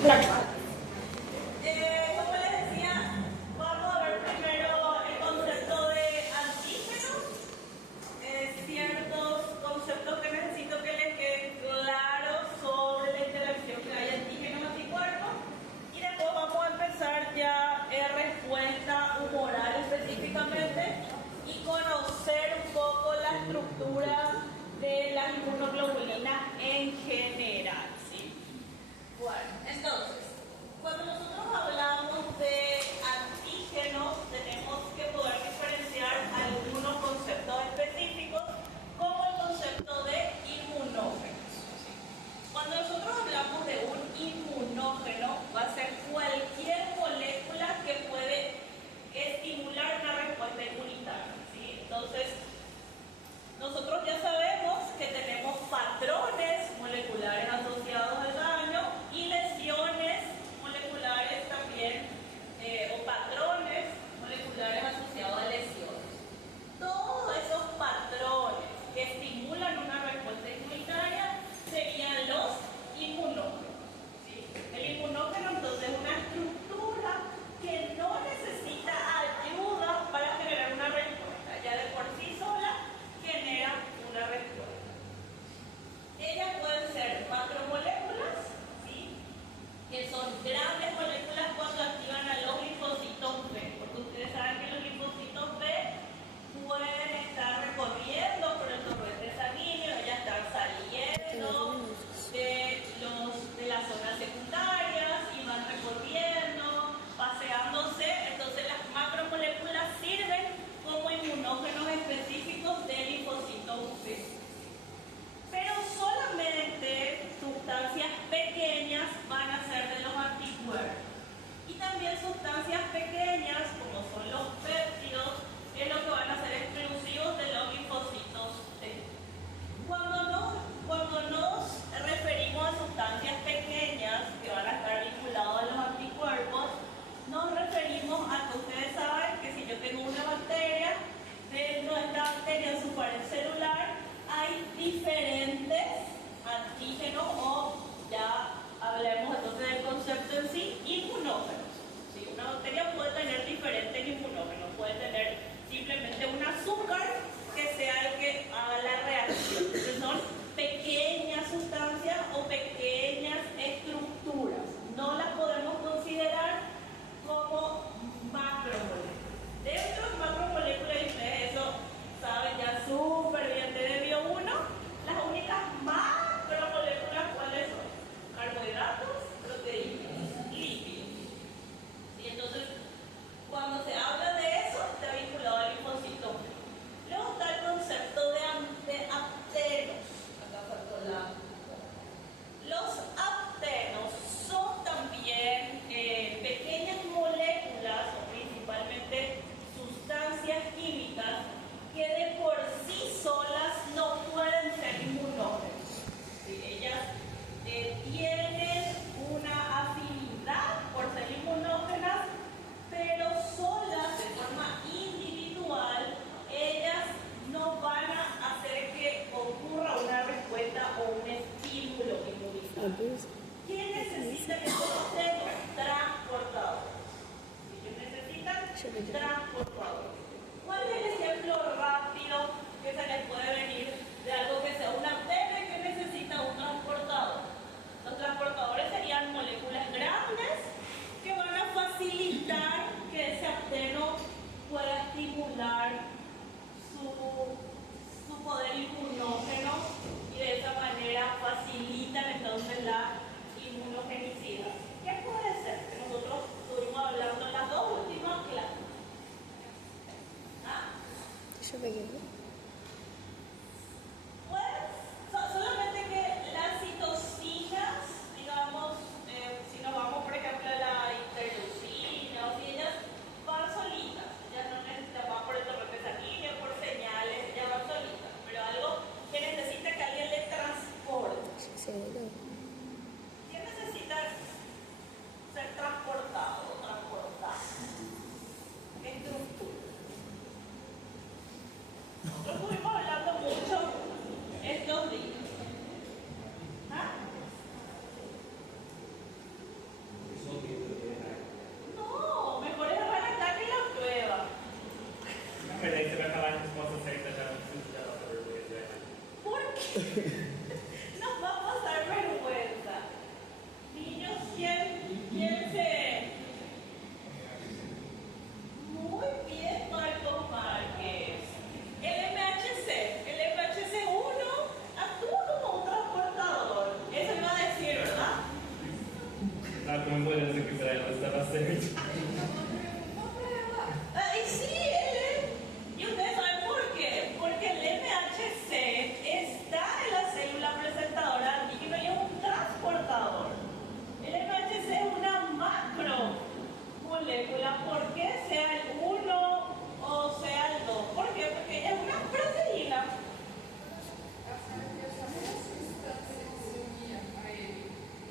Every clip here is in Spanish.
Como les decía, vamos a ver primero el concepto de antígeno. Ciertos conceptos que necesito que les queden claros sobre la interacción que hay antígenos-anticuerpos. Y después vamos a empezar ya respuesta humoral específicamente y conocer un poco la estructura de las inmunoglobulinas en general, ¿sí? Bueno, entonces, cuando nosotros hablamos de antígenos, tenemos que poder diferenciar algunos conceptos específicos, como el concepto de inmunógenos. Cuando nosotros hablamos de un inmunógeno, va a ser cualquier molécula que puede estimular una respuesta inmunitaria, ¿sí? Entonces, nosotros ya sabemos que tenemos patrones moleculares asociados al daño y lesiones moleculares también, o patrones moleculares asociados a lesiones. Todos esos patrones que estimulan una respuesta inmunitaria serían los inmunógenos, ¿sí? El inmunógeno entonces es una estructura que no necesita ayuda para generar una respuesta, ya de por sí sola genera una respuesta. Ellas pueden ser macromoléculas, ¿sí? Que son grandes moléculas cuando activan a los linfocitos B, porque ustedes saben que los linfocitos B pueden estar recorriendo por el torrente sanguíneo, ya están saliendo de las zonas secundarias y van recorriendo, paseándose. Entonces las macromoléculas sirven como inmunógenos específicos del linfocito B. Pero solamente sustancias pequeñas van a ser de los anticuerpos. Y también sustancias pequeñas, como son los péptidos, es lo que van a ser exclusivos de los linfocitos T. Cuando nos referimos a sustancias pequeñas que van a estar vinculadas a los anticuerpos, nos referimos a que ustedes saben que si yo tengo una bacteria, dentro de esta bacteria en su pared celular hay diferentes antígenos, o ya hablemos entonces del concepto en sí, inmunógenos. ¿Sí? Una bacteria puede tener diferentes inmunógenos, puede tener simplemente un azúcar que sea el que haga la reacción. Entonces son pequeñas sustancias o pequeñas estructuras. No las podemos considerar como macromoléculas. Dentro de macromoléculas, y ustedes eso saben ya súper bien de bio 1, las únicas macromoléculas, ¿cuáles son? Carbohidratos, proteínas, lípidos. Y entonces, cuando se habla de eso, está vinculado al linfocito. Luego está el concepto de aptenos. Acá faltó la... Los aptenos son también pequeñas moléculas, o principalmente sustancias químicas, que de por sí solas no pueden ser inmunógenos. ¿Sí? Ellas tienen una afinidad por ser inmunógenas, pero solas, de forma individual, ellas no van a hacer que ocurra una respuesta o un estímulo inmunitario. ¿Quién necesita estos aptenos? Transportadores. Ellos necesitan transportadores. ¿Cuál es el ejemplo rápido que se les puede venir de algo que sea un apteno y que necesita un transportador? Los transportadores serían moléculas grandes que van a facilitar que ese apteno pueda estimular su poder inmunógeno, y de esa manera facilitan entonces la inmunogenicidad. ¿Qué puede ser? Que nosotros estuvimos hablando en las dos últimas clases. Puede Piense. Muy bien, Marcos Márquez. El MHC 1 actúa como un transportador. Eso iba a decir, ¿verdad? ¿Cómo podría ser que sea la estaba cerca? Y sí, y ustedes saben por qué. Porque el MHC está en la célula presentadora de antígeno y es un transportador. El MHC es una macromolécula. ¿Por qué sea el 1 o sea el 2? ¿Por qué? Porque es una proteína.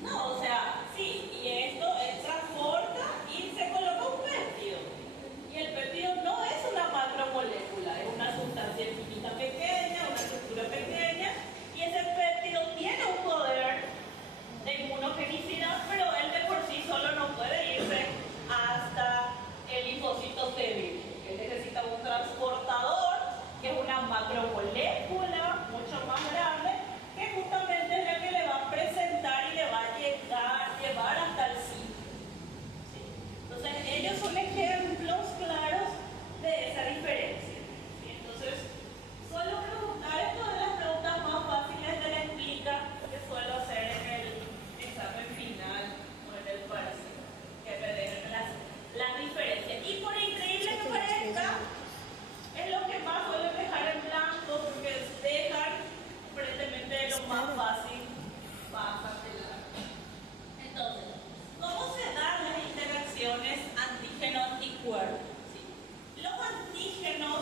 No, o sea, sí, y esto transporta y se coloca un péptido. Y el péptido no es una macromolécula, es una sustancia finita pequeña, una estructura pequeña, y ese péptido tiene un poder de inmunogenicidad, pero él de por sí solo no puede irse hasta el linfocito débil. Él necesita un transportador, que es una macromolécula mucho más grande, que justamente es la que le va a presentar y le va a llevar hasta el sitio. ¿Sí? Entonces, ellos son ejemplos claros de esa diferencia. ¿Sí? Entonces, suelo preguntar, esto de las preguntas más fáciles de la explica que suelo hacer en el examen final o en el parcial, que me dejen las diferencias. Y por increíble que parezca, es lo que más suelen dejar en blanco, porque dejan aparentemente lo más fácil pasa de largo. Entonces, ¿cómo se dan las interacciones antígeno-anticuerpo? ¿Sí? Los antígenos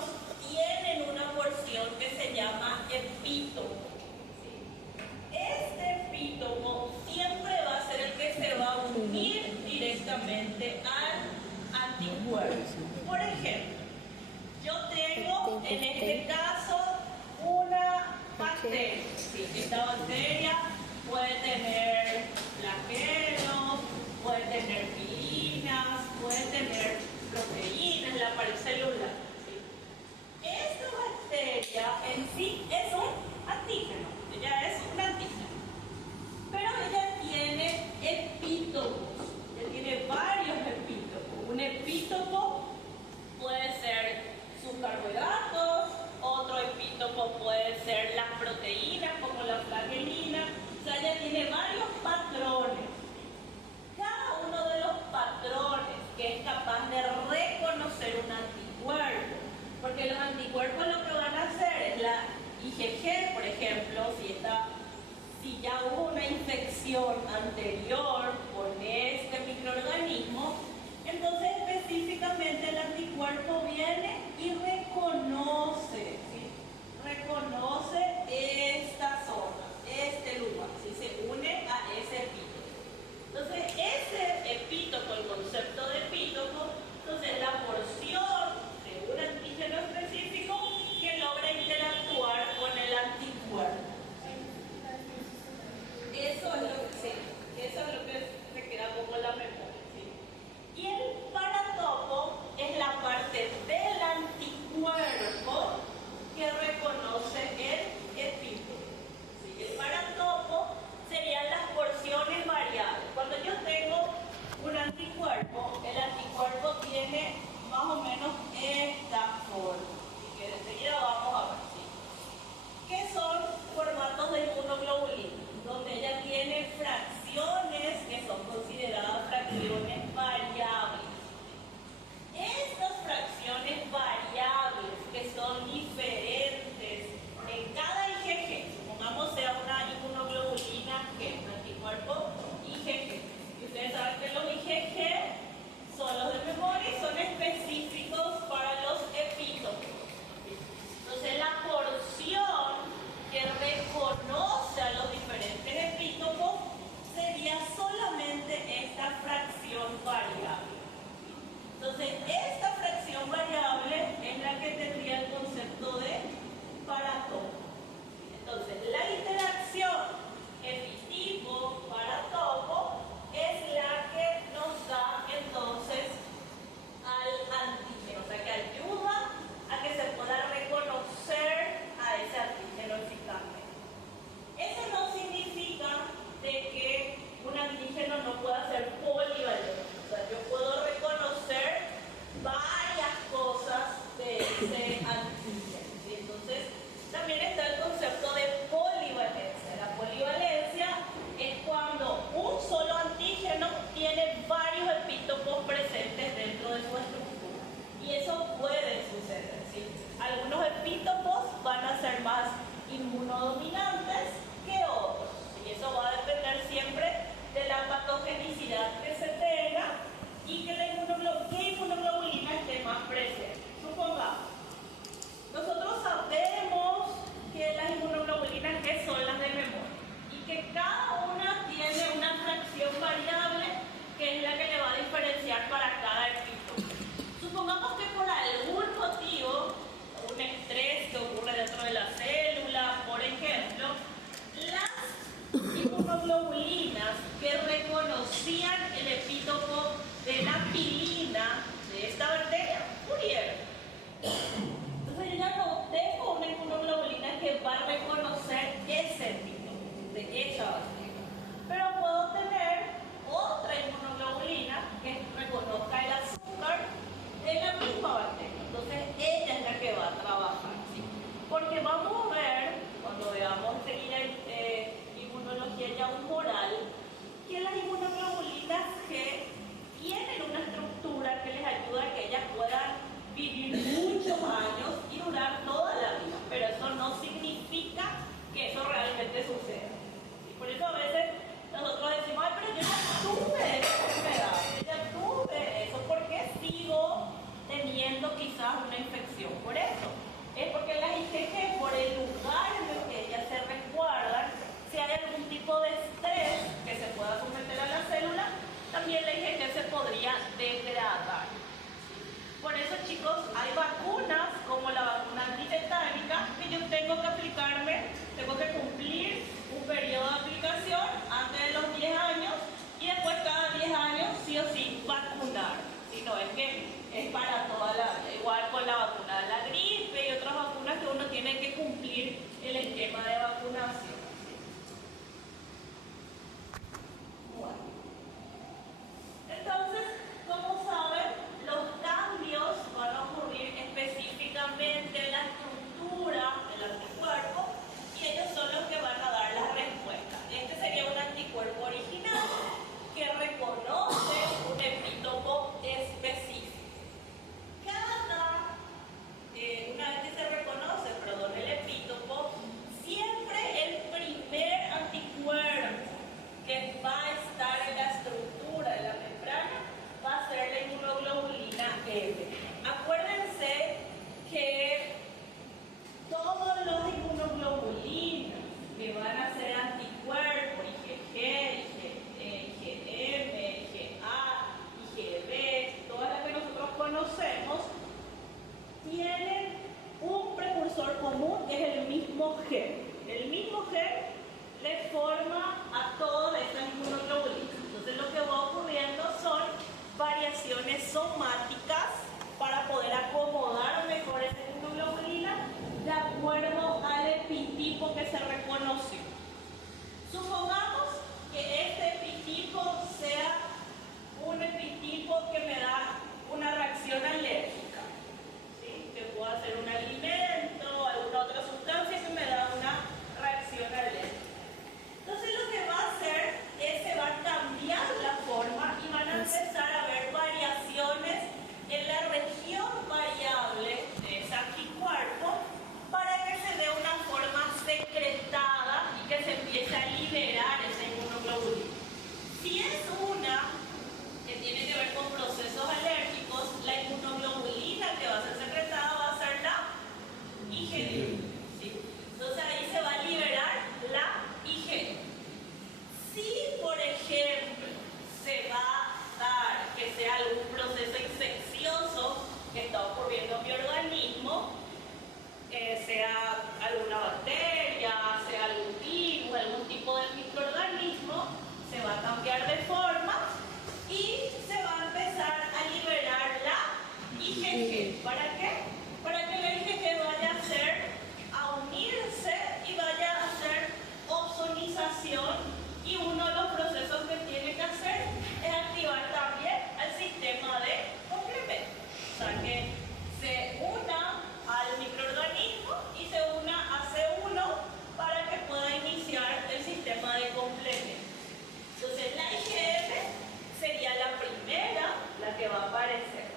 tienen una porción que se llama epítopo. ¿Sí? Este epítopo siempre va a ser el que se va a unir directamente al anticuerpo. Por ejemplo, yo tengo en este caso una bacteria. Sí, esta bacteria puede tener flagelos, puede tener pilinas, puede tener proteínas, la pared celular. ¿Sí? Esta bacteria en sí es un antígeno, ella es un antígeno, pero ella tiene epítopos, ella tiene varios epítopos. Un epítopo puede ser sus carbohidratos, otro epítopo puede ser las proteínas como la flagelina. O sea, ella tiene varios patrones. Cada uno de los patrones que es capaz de reconocer un anticuerpo, porque los anticuerpos lo que van a hacer es la IgG, por ejemplo, si ya hubo una infección anterior con este microorganismo, entonces específicamente el anticuerpo viene y reconoce, ¿sí? Reconoce esta zona, este lugar, ¿sí? Se une a ese epítopo. Entonces ese epítopo, el concepto de epítopo, entonces la porción de un antígeno específico que logra interactuar con el anticuerpo. ¿Sí? Eso es lo que se queda como la memoria. ¿Sí? Y el paratopo es la parte del anticuerpo que reconoce el epítopo. ¿Sí? El paratopo serían las porciones variables. Cuando yo tengo un anticuerpo, el anticuerpo tiene más o menos esta forma. Así que enseguida vamos a ver. ¿Sí? Que son formatos de inmunoglobulina, donde ella tiene fracciones que son consideradas fracciones variables. Estas fracciones variables que son diferentes en cada IgG, supongamos sea una inmunoglobulina G, un anticuerpo IgG. Y ustedes saben que los IgG son los de memoria y son específicos para los epítopos. Entonces la porción que reconoce a los diferentes epítopos sería solamente esta fracción variable. Entonces esta fracción variable es la que tendría el concepto de paratopo. Entonces la interacción epítopo-paratopo es la que nos da entonces que es para toda la vida. Igual con la vacuna de la gripe y otras vacunas que uno tiene que cumplir el esquema de vacunación. Bueno. Entonces, como saben, los cambios van a ocurrir específicamente en la estructura del anticuerpo y ellos son los que van a dar la respuesta. Este sería un anticuerpo original que reconoce un epítopo específico. Una vez que se reconoce, el epítopo, siempre el primer anticuerpo que va a estar en la estructura de la membrana va a ser la inmunoglobulina M. Acuérdense que todos los inmunoglobulinas que van a ser anticuerpos, IgG, IgM, IgA, IgB, todas las que nosotros conocemos, tienen un precursor común que es el mismo gen. El mismo gen le forma a todas estas inmunoglobulinas. Entonces lo que va ocurriendo son variaciones somáticas para poder acomodar mejor esa inmunoglobulina de acuerdo al epitipo que se reconoció. Supongamos que este epitipo sea un epitipo que me da una reacción alérgica, ¿sí? Que pueda ser un alimento o alguna otra sustancia que me da una reacción alérgica. Entonces lo que va a hacer es que va a cambiar la forma y van a empezar a ver variaciones en la región variable de ese anticuerpo para que se dé una forma secretada y que se empiece a liberar esa inmunoglobulina. Si es una que tiene que ver con procesos alérgicos, la inmunoglobulina que va a ser secretada va a ser la IgG. ¿Sí? Entonces ahí se va a liberar la IgG. Si, por ejemplo, se va a dar que sea algún proceso infeccioso que está ocurriendo en mi organismo, sea alguna bacteria, sea algún virus, algún tipo de microorganismo, se va a cambiar de forma y se va a empezar a liberar la IgG. ¿Para qué? Para que la IgG vaya a unirse y vaya a hacer opsonización, y uno de los procesos que tiene que hacer es activar también al sistema de complemento. O sea, que se una al microorganismo y se una a C1 para que pueda iniciar el sistema de complemento. Entonces la IgM sería la primera, la que va a aparecer.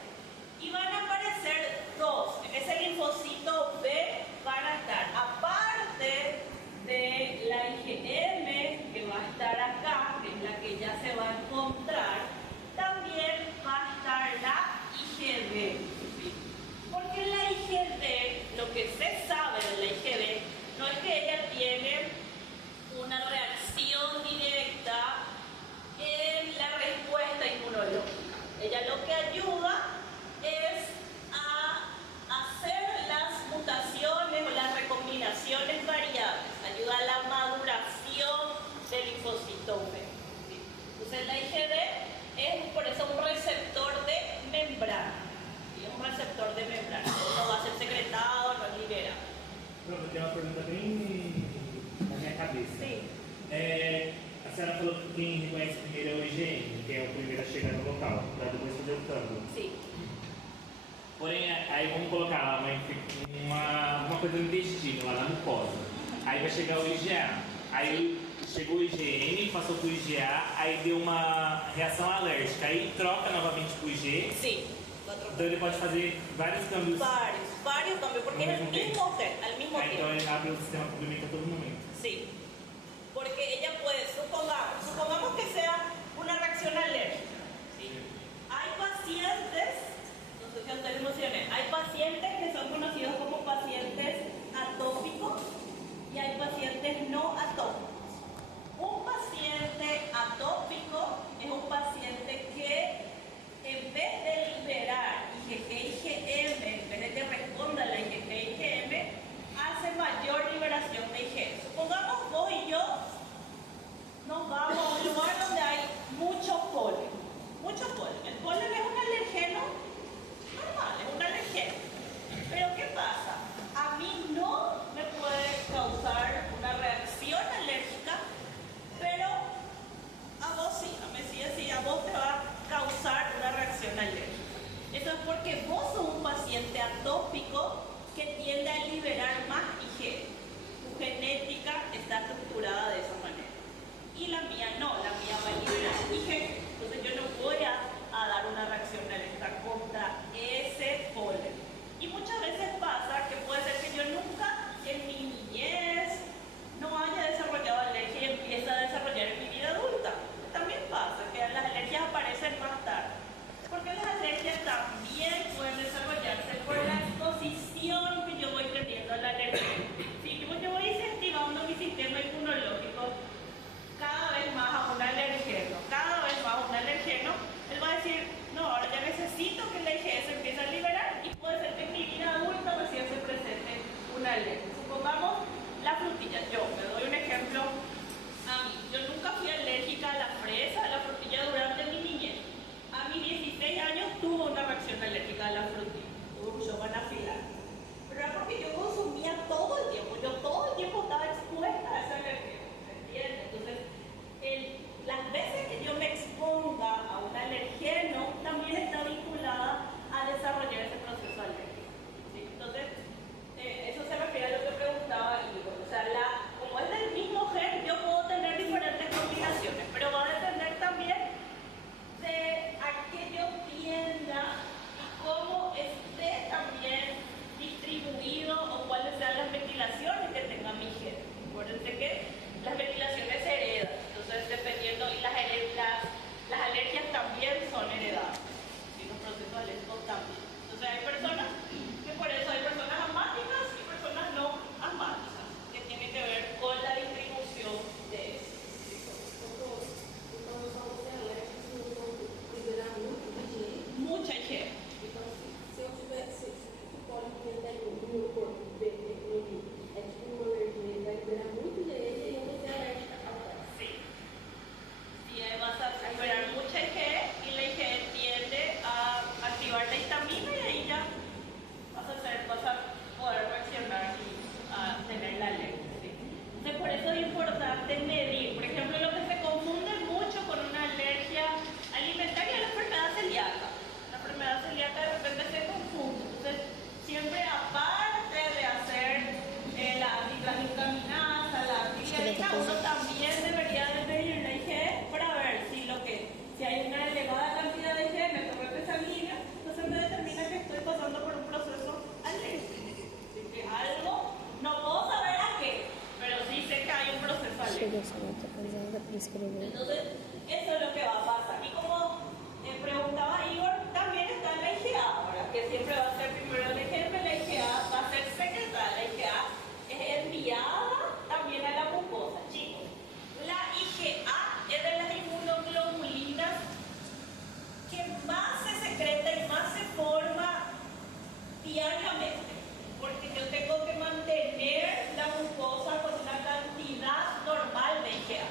Y van a aparecer dos. En ese linfocito B van a estar, aparte de la IgM, que va a estar acá, que es la que ya se va a encontrar, también va a estar la IgB. Porque la IgB, lo que se sabe de la IgB, no es que ella tiene una reacción directa en la respuesta inmunológica. Ella lo que ayuda es a hacer las mutaciones o las recombinaciones variables, ayuda a la maduración del linfocito B. ¿Sí? Entonces la IgB es por eso un receptor de membrana. ¿Sí? Un receptor de membrana. No va a ser secretado, no es liberado. Pronto, tem uma pergunta bem na minha cabeça. Sim. A senhora falou que quem reconhece primeiro é o IgM, que é o primeiro a chegar no local, para depois fazer o câmbio. Sim. Porém, aí vamos colocar uma coisa no intestino, lá na mucosa. Aí vai chegar o IgA. Aí chegou o IgM, passou para o IgA, aí deu uma reação alérgica. Aí troca novamente para o IG. Sim. Então ele pode fazer vários câmbios. Varios cambios, porque es el mismo gen, al mismo Aí, então tiempo. ele abre o sistema complemento a todo momento. Sí. Porque ella puede, supongamos que sea una reacción alérgica. ¿Sí? Hay pacientes, no sé si antes lo mencioné, hay pacientes que son conocidos como pacientes atópicos y hay pacientes no atópicos. Un paciente atópico es un paciente que en vez de liberar IgG, IgM, en vez de que responda a la IgG, IgM, hace mayor liberación de IgG. Supongamos vos y yo nos vamos a un lugar donde hay mucho polen. Entonces, eso es lo que va a pasar. Y como preguntaba Igor, también está la IgA, ¿verdad? Que siempre va a ser primero el ejemplo, la IgA va a ser secretada, la IgA es enviada también a la mucosa. Chicos, la IgA es de las inmunoglobulinas que más se secreta y más se forma diariamente, porque yo tengo que mantener la mucosa con una cantidad normal de IgA.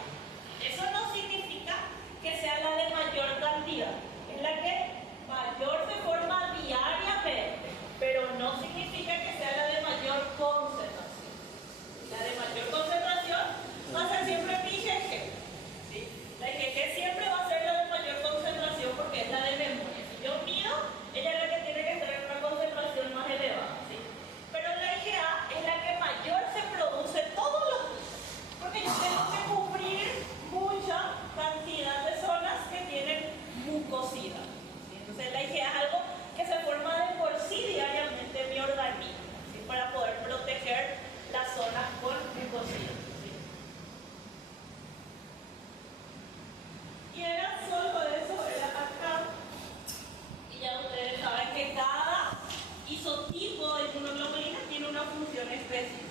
Eso no significa que sea la de mayor cantidad, es la que mayor se forma diariamente, pero no significa que sea la de mayor concentración. La de mayor concentración va a ser siempre mi IgG, ¿sí? La IgG siempre va a ser la de mayor concentración porque es la de memoria. Si yo mido, ella es la que tiene que estar en una concentración más elevada, ¿sí? Pero la IgA es la que mayor se produce todos los días, porque yo tengo que cubrir mucha cantidad de zonas que tienen mucosidad, ¿sí? Entonces la IgA es algo que se forma de por sí diariamente en mi organismo, ¿sí? Para poder proteger las zonas con mucosidad, ¿sí? Y era solo eso, era acá. Y ya ustedes saben que cada isotipo de inmunoglobulina tiene una función específica.